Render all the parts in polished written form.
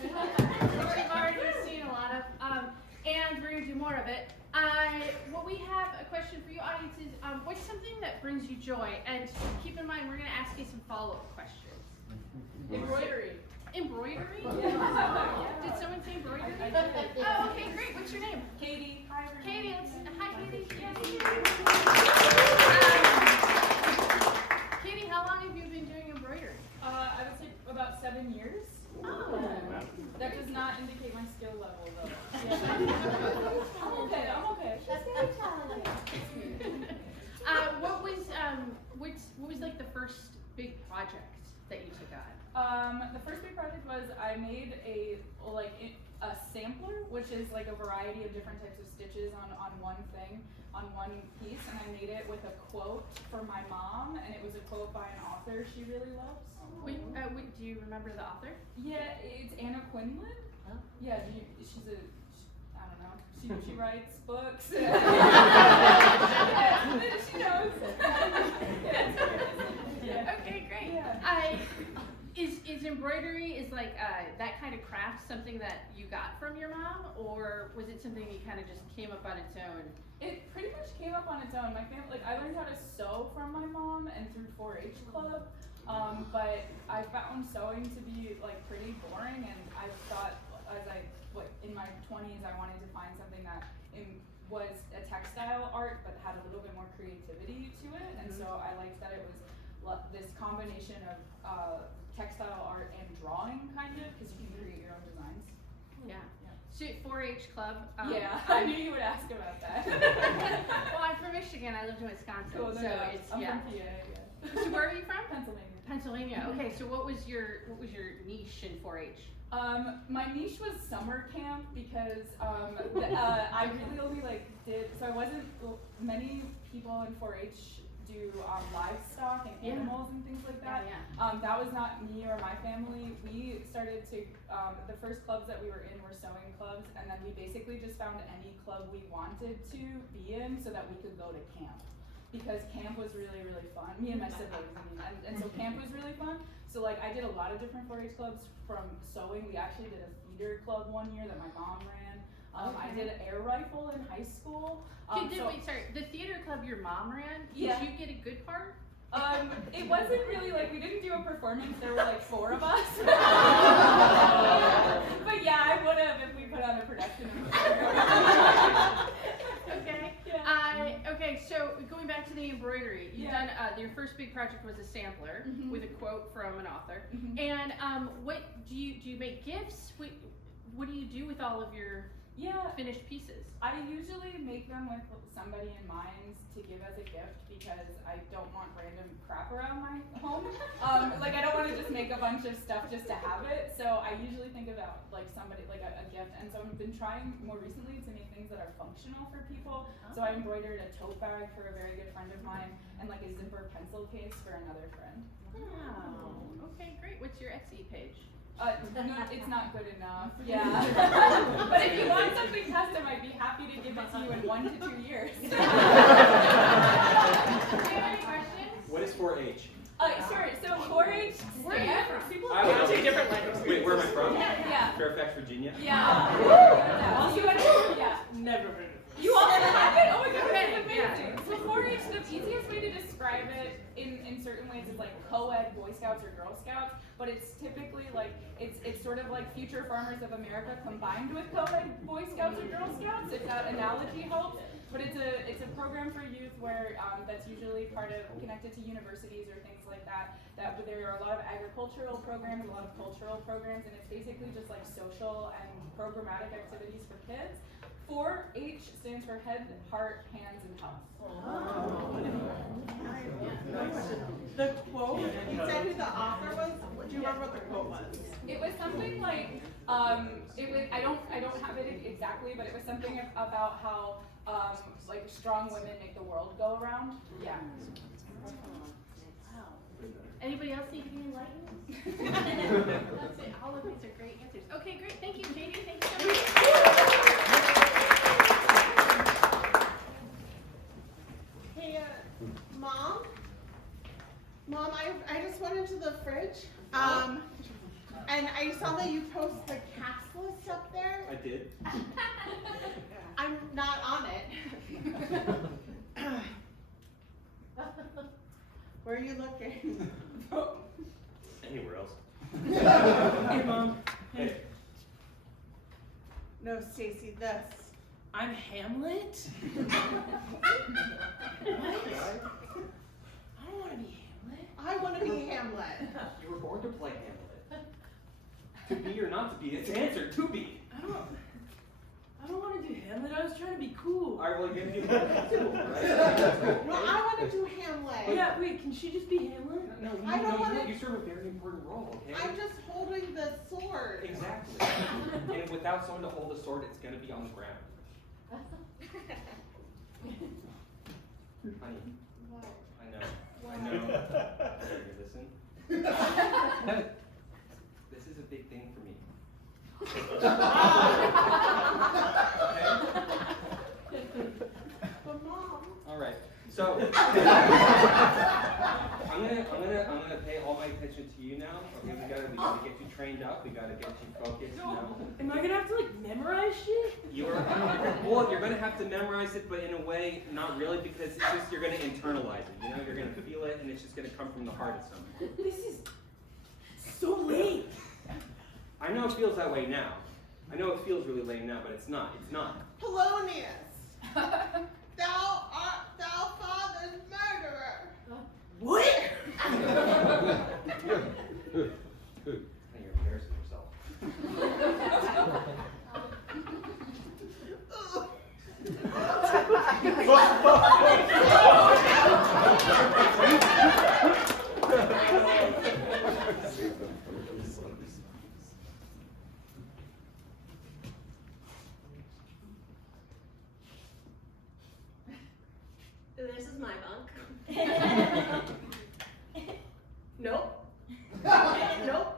which you've already seen a lot of, and we're going to do more of it. What we have a question for you audience is, what's something that brings you joy? And keep in mind, we're going to ask you some follow-up questions. Embroidery. Embroidery? Yeah. Did someone say embroidery? I did. Oh, okay, great. What's your name? Katie. Hi, everyone. Katie. Hi, Katie. Katie, how long have you been doing embroidery? I would say about 7 years. Oh. That does not indicate my skill level, though. Yeah. I'm okay. What was like the first big project that you took on? The first big project was I made a sampler, which is like a variety of different types of stitches on one thing, on one piece, and I made it with a quote for my mom, and it was a quote by an author she really loves. Do you remember the author? Yeah, it's Anna Quindlen. Oh. Yeah, I don't know. She writes books. She knows. Yeah. Okay, great. Yeah. Is embroidery, is like that kind of craft something that you got from your mom, or was it something you kind of just came up on its own? It pretty much came up on its own. My family, I learned how to sew from my mom and through 4-H club, but I found sewing to be like pretty boring, and I thought in my 20s I wanted to find something that was a textile art but had a little bit more creativity to it, and so I liked that it was this combination of textile art and drawing, kind of, because you can create your own designs. Yeah. So 4-H club. Yeah, I knew you would ask about that. Well, I'm from Michigan. I lived in Wisconsin, Cool, so it's I'm yeah. from PA. Yeah. So where are you from? Pennsylvania. Pennsylvania. Okay. So what was your niche in 4-H? My niche was summer camp because I really only so I wasn't, many people in 4-H do livestock and animals and things like that. Yeah. That was not me or my family. We started to, the first clubs that we were in were sewing clubs, and then we basically just found any club we wanted to be in so that we could go to camp. Because camp was really, really fun. Me and my siblings, and so camp was really fun. So like I did a lot of different 4-H clubs from sewing. We actually did a theater club one year that my mom ran. I did an air rifle in high school. Wait, sorry. The theater club your mom ran, did you get a good part? It wasn't really like, we didn't do a performance, there were like 4 of us. But yeah, I would have if we put on a production. Okay. Yeah. Okay, so going back to the embroidery, you've done, your first big project was a sampler with a quote from an author. And what do you make gifts? What do you do with all of your finished pieces? I usually make them with somebody in mind to give as a gift because I don't want random crap around my home. Like I don't want to just make a bunch of stuff just to have it. So I usually think about like somebody, like a gift. And so I've been trying more recently to make things that are functional for people. So I embroidered a tote bag for a very good friend of mine and like a zipper pencil case for another friend. Oh, okay, great. What's your Etsy page? No, it's not good enough. Yeah. But if you want something custom, I'd be happy to give it to you in 1 to 2 years. Do you have any questions? What is 4-H? Sure. So 4-H. Where are you from? People I don't know. say different languages. Wait, where am I from? Yeah. Fairfax, Virginia. Yeah. Yeah. Never heard of it. You also have it? Oh my god, Okay, that's amazing. So 4-H, the easiest way to describe it in certain ways is like co-ed Boy Scouts or Girl Scouts, but it's typically like, it's sort of like Future Farmers of America combined with co-ed Boy Scouts or Girl Scouts, if that analogy helps. But it's a program for youth where that's usually connected to universities or things like that. That there are a lot of agricultural programs, a lot of cultural programs, and it's basically just like social and programmatic activities for kids. 4-H stands for Head, Heart, Hands, and Health. The quote, you said who the author was? Do you remember what the quote was? It was something like, I don't have it exactly, but it was something about how like strong women make the world go around. Yeah. Wow. Anybody else need to be enlightened? That's it. All of these are great answers. Okay, great. Thank you, Katie. Thank you so much. Hey, Mom, I just went into the fridge, and And I saw that you post the cast list up there. I did. I'm not on it. Where are you looking? Anywhere else. Hey, Mom. Hey. No, Stacy, this. I'm Hamlet? What? I don't want to be Hamlet. I want to be Hamlet. You were born to play Hamlet. To be or not to be, it's answered to be. I don't want to do Hamlet. I was trying to be cool. Alright, well, you're gonna do Hamlet too, right? No, I want to do Hamlet. Yeah, wait, can she just be Hamlet? No, I don't wanna- you serve a very important role, okay? I'm just holding the sword. Exactly. And without someone to hold the sword, it's gonna be on the ground. Honey. I know. Here, listen. This is a big thing for me. But Mom. All right. So I'm gonna pay all my attention to you now. Okay, we gotta get you trained up. We gotta get you focused. You know. Am I gonna have to like memorize shit? You're gonna have to memorize it, but in a way, not really, because it's just you're gonna internalize it. You know, you're gonna feel it, and it's just gonna come from the heart at some point. This is so late. I know it feels that way now. I know it feels really lame now, but it's not. It's not. Polonius. Thou art thou father's murderer. What? And you're embarrassing yourself. This is my bunk. Nope. Nope.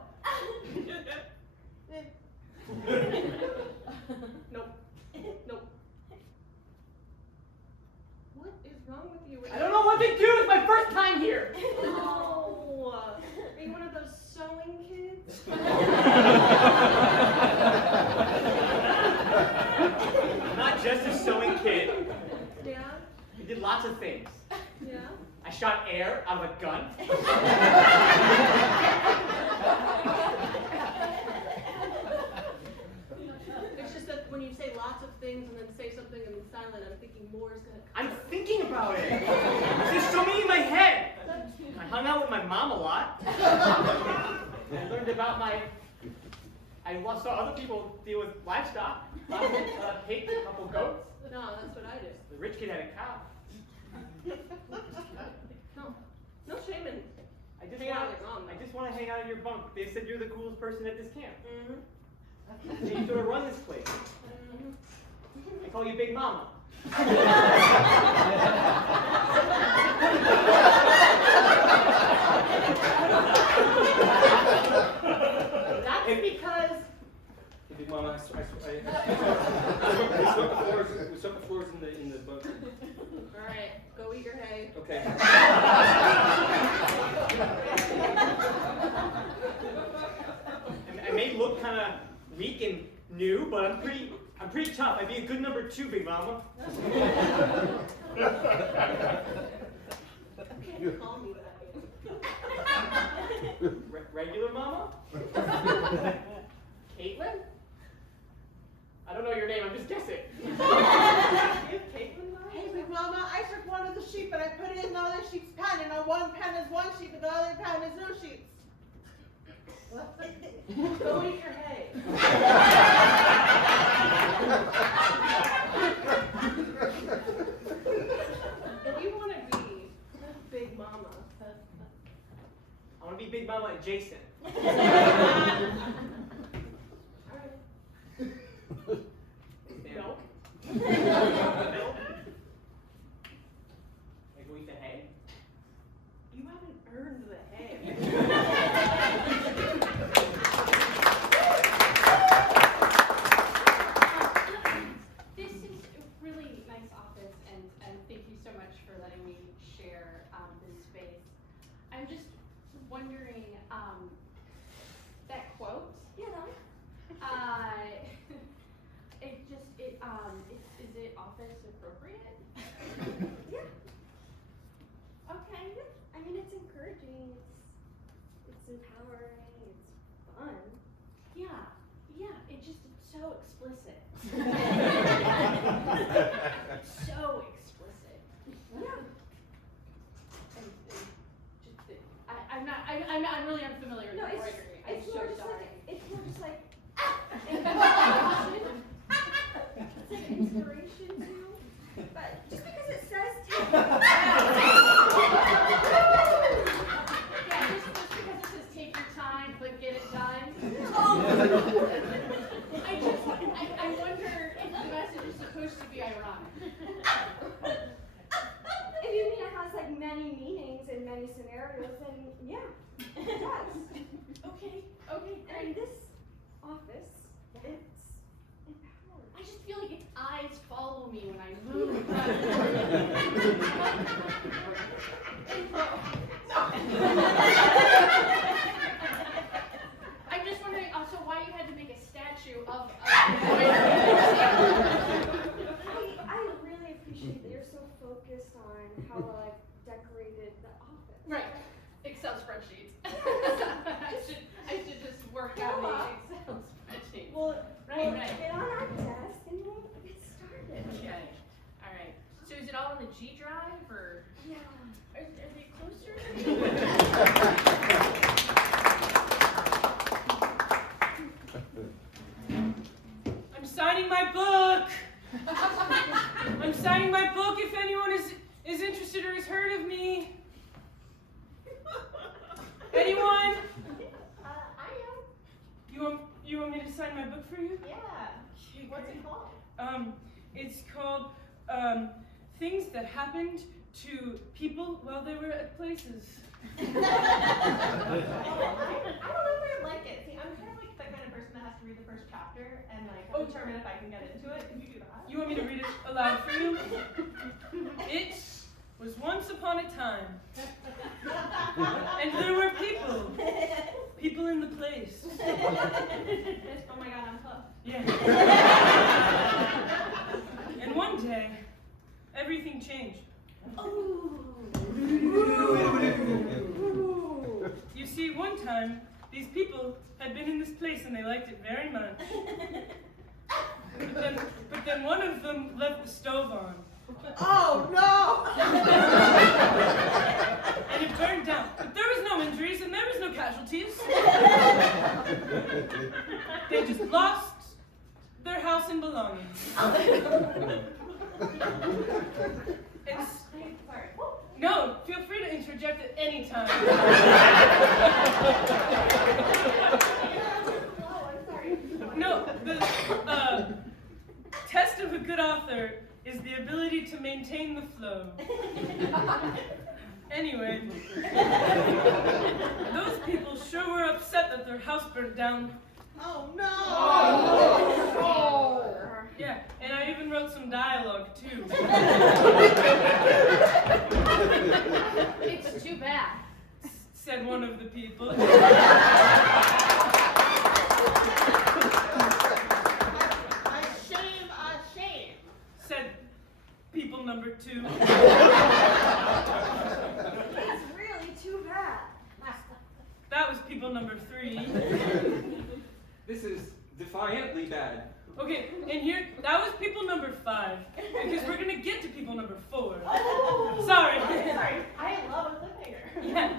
Nope. Nope. What is wrong with you? I don't know what to do. It's my first time here. Oh, are you one of those sewing kids? Not just a sewing kid. Yeah. I did lots of things. Yeah. I shot air out of a gun. It's just that when you say lots of things and then say something and then silent, I'm thinking more is gonna come. I'm thinking about it. There's so many in my head. I hung out with my mom a lot. I learned about I saw other people deal with livestock. Pigs, a couple goats. No, that's what I do. The rich kid had a cow. No shame in I just hanging out want with your mom. I just want to hang out in your bunk. They said you're the coolest person at this camp. Mm-hmm. So you sort of run this place. Mm-hmm. I call you Big Mama. That's because Hey, Big Mama, we swept the floors in the boat. alright, go eat your hay. Okay. I may look kind of weak and new, but I'm pretty tough. I'd be a good number 2, Big Mama. You can't call me that. Regular Mama? Caitlin? I don't know your name. I'm just guessing. Hey, Big Mama, I took one of the sheep and I put it in the other sheep's pen, and on one pen is one sheep and the other pen is no sheep. Go eat your hay. If you want to be Big Mama, I want to be Big Mama adjacent. alright. No. No. Like we eat the hay? You haven't earned the hay. office appropriate? Yeah. Okay. I mean, it's encouraging. It's empowering. It's fun. Yeah, it's so explicit. So explicit. Yeah. And just I'm really unfamiliar with No, it's embroidery. I'm it's so more just sorry. like it's more just like it's like inspiration too. But just because it says take your time. Yeah, just because it says take your time, but get it done. I wonder if the message is supposed to be ironic. If you mean it has like many meanings in many scenarios, then yeah, it does. Okay, And great. in this office, it's empowering. I just feel like its eyes follow me when I move. I'm just wondering also why you had to make a statue of I really appreciate that you're so focused on how I've decorated the office. Right. Excel spreadsheets. I should just work on the Excel spreadsheets. Well, Right. get on our desk and we'll get started. Okay. All right. So is it all in the G drive or Yeah. are they closer? I'm signing my book. I'm signing my book if anyone is interested or has heard of me. Anyone? I am. You want me to sign my book for you? Yeah. Okay, What's great. it called? It's called Things That Happened to People While They Were at Places. I don't know if I like it. See, I'm kind of like the kind of person that has to read the first chapter and like determine if I can get into it. Can you do that? You want me to read it aloud for you? It was once upon a time, and there were people in the place. Oh my god, I'm close. Yeah. And one day, everything changed. You see, one time, these people had been in this place and they liked it very much. But then one of them left the stove on. Oh no! And it burned down. But there was no injuries and there was no casualties. They just lost their house and belongings. Sorry. No, feel free to interject at any time. Oh, I'm sorry. No, the test of a good author is the ability to maintain the flow. Anyway, those people sure were upset that their house burnt down. Oh no! Yeah, and I even wrote some dialogue too. It's too bad. Said one of the people. Shame. Said people number 2. It's really too bad. That was people number 3. This is defiantly bad. Okay, and here, that was people number 5. Because we're gonna get to people number 4. Sorry. Sorry. I love a cliffhanger. Yeah.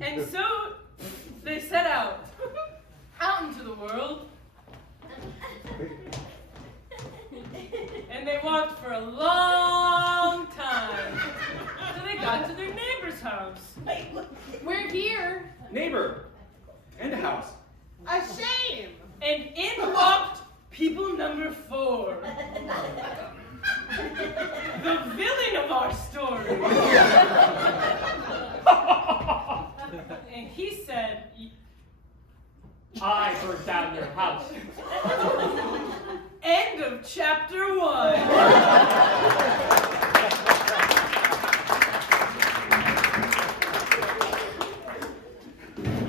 And so, they set out into the world. And they walked for a long time. Till they got to their neighbor's house. We're here. Neighbor and a house. A shame. And in walked people number 4. The villain of our story. And he said, I burned down your house. End of chapter 1.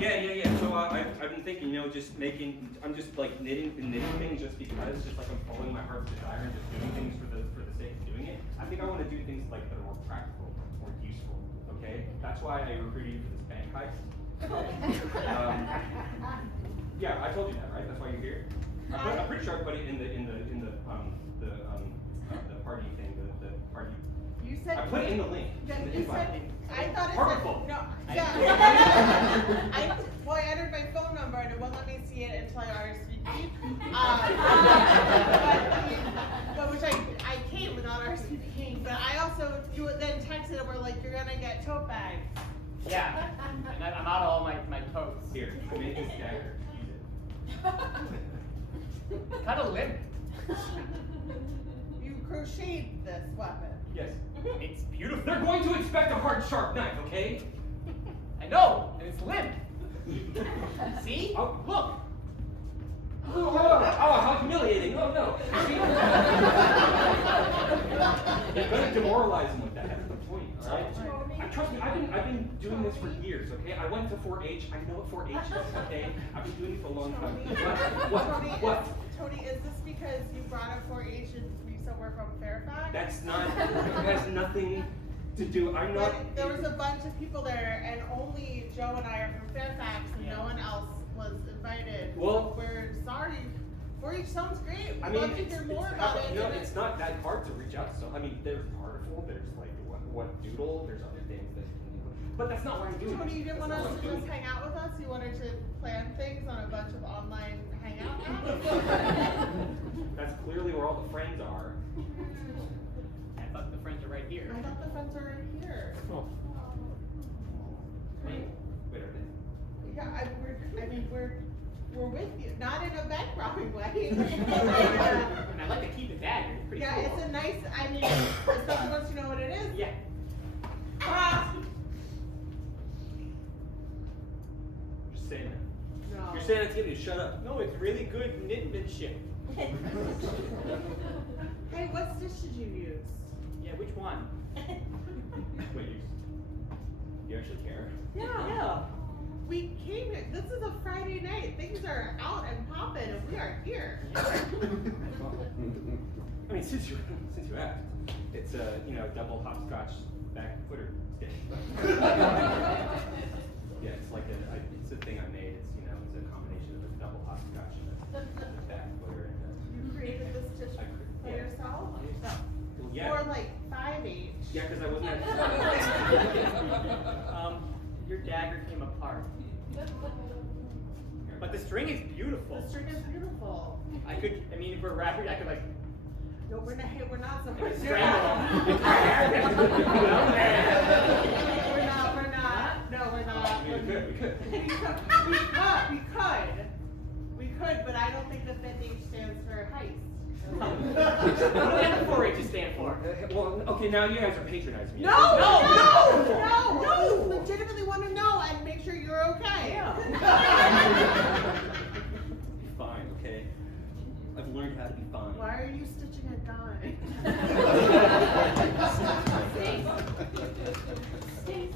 Yeah. So I've been thinking, I'm just like knitting things just because, just like I'm following my heart's desire and just doing things for the sake of doing it. I think I want to do things like that are more practical, more useful. Okay, that's why I recruited you for this bank heist. Yeah, I told you that, right? That's why you're here. I'm pretty sure I put it in the party thing, the party. You said. I put it in the link. That in the you invite. said. I thought it Purple. said no. Yeah. I entered my phone number and it won't let me see it until I RSVP. But which I came without RSVPing. But I also you then texted and were like, you're gonna get tote bags. Yeah, and I'm out of all my totes. Here, I made this dagger. Kind of limp. You crocheted this weapon. Yes. It's beautiful. They're going to expect a hard, sharp knife, okay? I know, and it's limp. See? Oh, look. Oh, how humiliating. Oh, no. See? You're going to demoralize them with that. That's the point, all right? Trust me, I've been doing this for years, okay? I went to 4-H. I know what 4-H is, okay? I've been doing it for a long time. What? Tony, is this because you brought up 4-H and we still work from Fairfax? That's not, it has nothing to do, I'm not. But there was a bunch of people there and only Joe and I are from Fairfax and no one else was invited. Well, so we're sorry. 4-H sounds great. I We'd mean, love to hear more about it. it's not that hard to reach out to. I mean, there's Article, there's like what Doodle, there's other things that you can do. But that's not what I'm doing. Tony, you didn't want That's us not to what I'm just doing. hang out with us? You wanted to plan things on a bunch of online hangout apps? That's clearly where all the friends are. I thought the friends are right here. I thought the friends were right here. Wait, are they? Yeah, we're with you. Not in a bank robbing way. And I like to keep it dagger. It's pretty Yeah, cool. it's a nice, if someone wants to know what it is. Yeah. Ah! Just saying that. No. You're saying that to me, shut up. No, it's really good knitmanship. Hey, what stitch did you use? Yeah, which one? Wait, you actually care? Yeah. We came here, this is a Friday night. Things are out and popping and we are here. I mean, since you asked, it's a double hopscotch back footer stitch. Yeah, it's like it's a thing I made. It's it's a combination of a double hopscotch and a back footer and You created this stitch by yourself? well, yeah. Or like 5-H? Yeah, because I wasn't at Your dagger came apart. But the string is beautiful. The string is beautiful. If we're wrapping, I could like No, we're not supposed to do strangle that. We're not. No, we're not. we could. We could, but I don't think the 5-H stands for heist. What do the 4-H's stand for? Well, okay, now you guys are patronizing me. No! We legitimately want to know and make sure you're okay. Be fine, okay? I've learned how to be fine. Why are you stitching a guy? Stacy.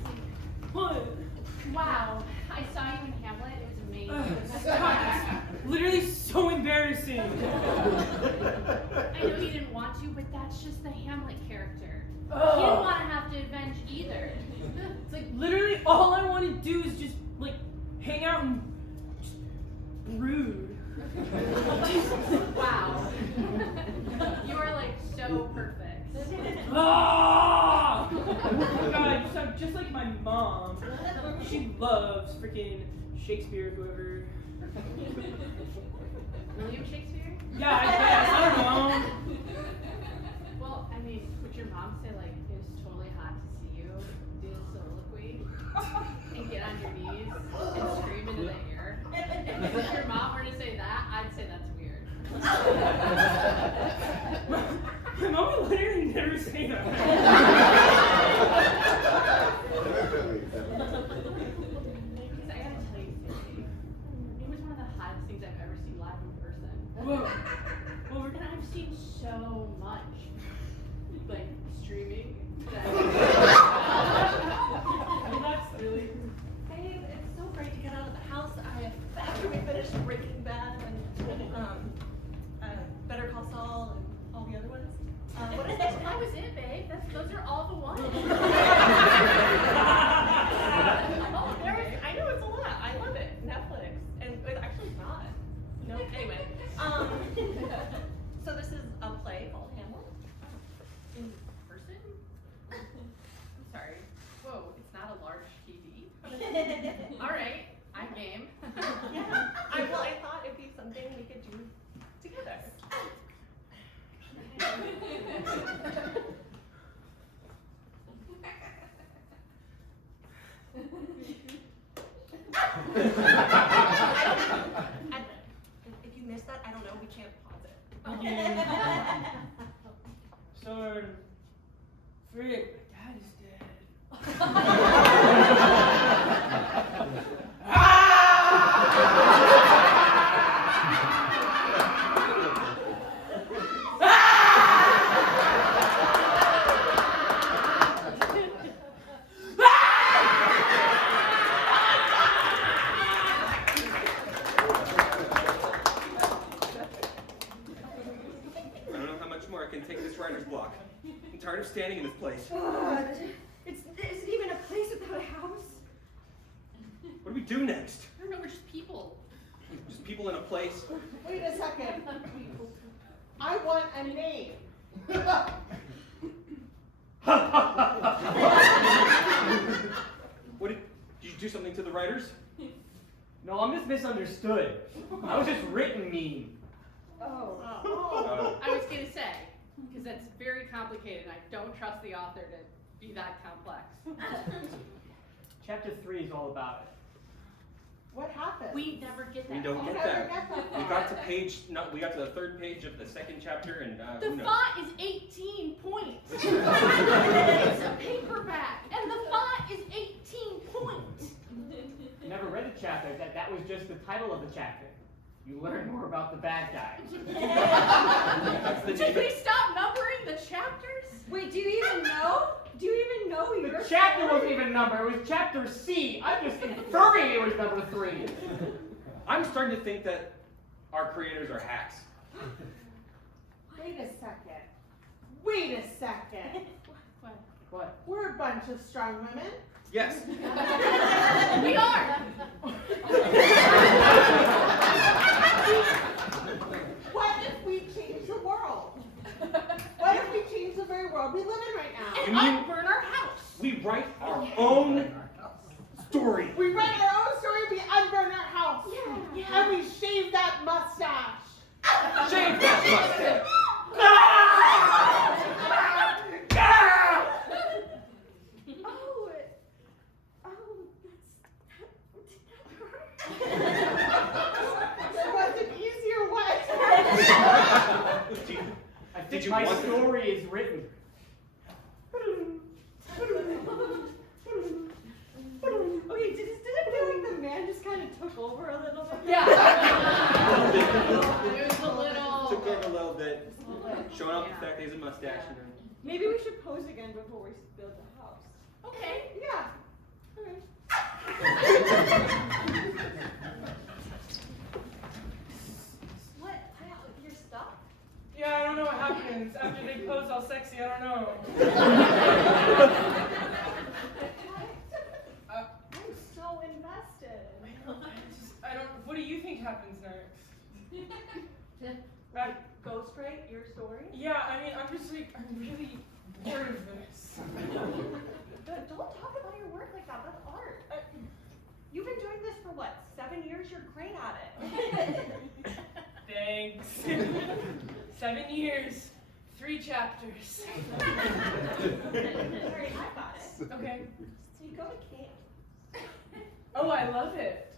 Wow, I saw you in Hamlet. It was amazing. Literally so embarrassing. I know you didn't want to, but that's just the Hamlet character. He didn't want to have to avenge either. It's like literally all I want to do is just like hang out and just brood. Wow. You are like so perfect. Ah! God, you sound just like my mom. She loves freaking Shakespeare, whoever. William Shakespeare? Yeah, I guess. I don't know. Well, I mean, would your mom say like it was totally hot to see you do the soliloquy and get on your knees and scream into the air? If your mom were to say that, I'd say that's weird. My mom would literally never say that. Because I gotta tell you, Stacy, it was one of the hottest things I've ever seen live in person. Whoa. Well, I've seen so much, like, streaming. That That's really. Babe, it's so great to get out of the house. After we've been finished Breaking Bad and Better Call Saul and all the other ones. What is That was it, babe. Those are all the ones. Oh, I know it's a lot. I love it. Netflix. And it's actually not. No, anyway. So this is a play called Hamlet. In person? I'm sorry. Whoa, it's not a large TV. All right, I'm game. Yeah. I thought it'd be something we could do together. If you missed that, I don't know. We can't pause it. Sword. Frick, my dad is dead. I don't know how much more I can take this writer's block. I'm tired of standing in this place. God, is it even a place without a house? What do we do next? I don't know, we're just people. Just people in a place? Wait a second. I want a name. What did you do something to the writers? No, I'm just misunderstood. I was just written mean. Oh. I was gonna say, because that's very complicated, and I don't trust the author to be that complex. Chapter 3 is all about it. What happened? We never get that We don't far. get never that. get that We far. got to we got to the 3rd page of the 2nd chapter, and The who knows? font is 18 points. It's a paperback, and the font is 18 points. You never read the chapter. That was just the title of the chapter. You learn more about the bad guy. That's the Did name we of- stop numbering the chapters? Wait, do you even know? Do you even know your The chapter wasn't even numbered. It was chapter C. I'm just confirming it was number 3. I'm starting to think that our creators are hacks. Wait a second. Wait a second. What? What? We're a bunch of strong women. Yes. We are. What if we change the world? What if we change the very world we live in right now? And You mean- unburn our house. We write our own story. We write our own story, we unburn our house. Yeah. And we shave that mustache. Shave that mustache. There was an easier way. I Did think you my want to- story is written. Wait, did it feel like the man just kind of took over a little bit? Yeah. It was a little. Took over a little bit, showing off the fact that he has a mustache. And Maybe we should pose again before we build the house. Okay. Yeah. What? You're stuck? Yeah, I don't know what happens after they pose all sexy. I don't know. I'm so invested. I don't. What do you think happens next? Ghostwrite your story? Yeah, I mean, I'm just like, I'm really nervous. Don't talk about your work like that. That's art. You've been doing this for what, 7 years? You're great at it. Thanks. 7 years, 3 chapters. Alright, I've got it. Okay. So you go to camp. Oh, I love it.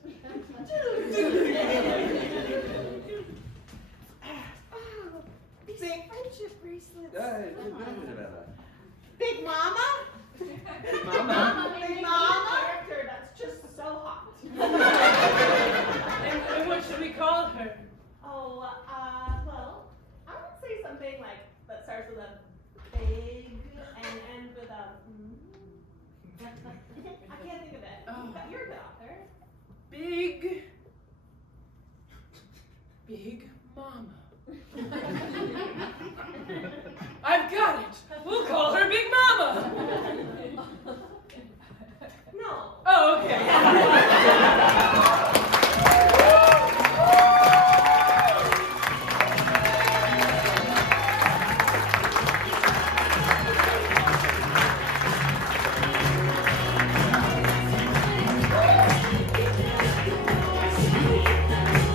These Big- friendship bracelets. Big Mama? Mama. Big Mama? Character that's just so hot. And what should we call her? Oh, well, I would say something like that starts with a big and ends with a. I can't think of it. Oh. But you're a good author. Big Big Mama. I've got it. We'll call her Big Mama. No. Oh, okay.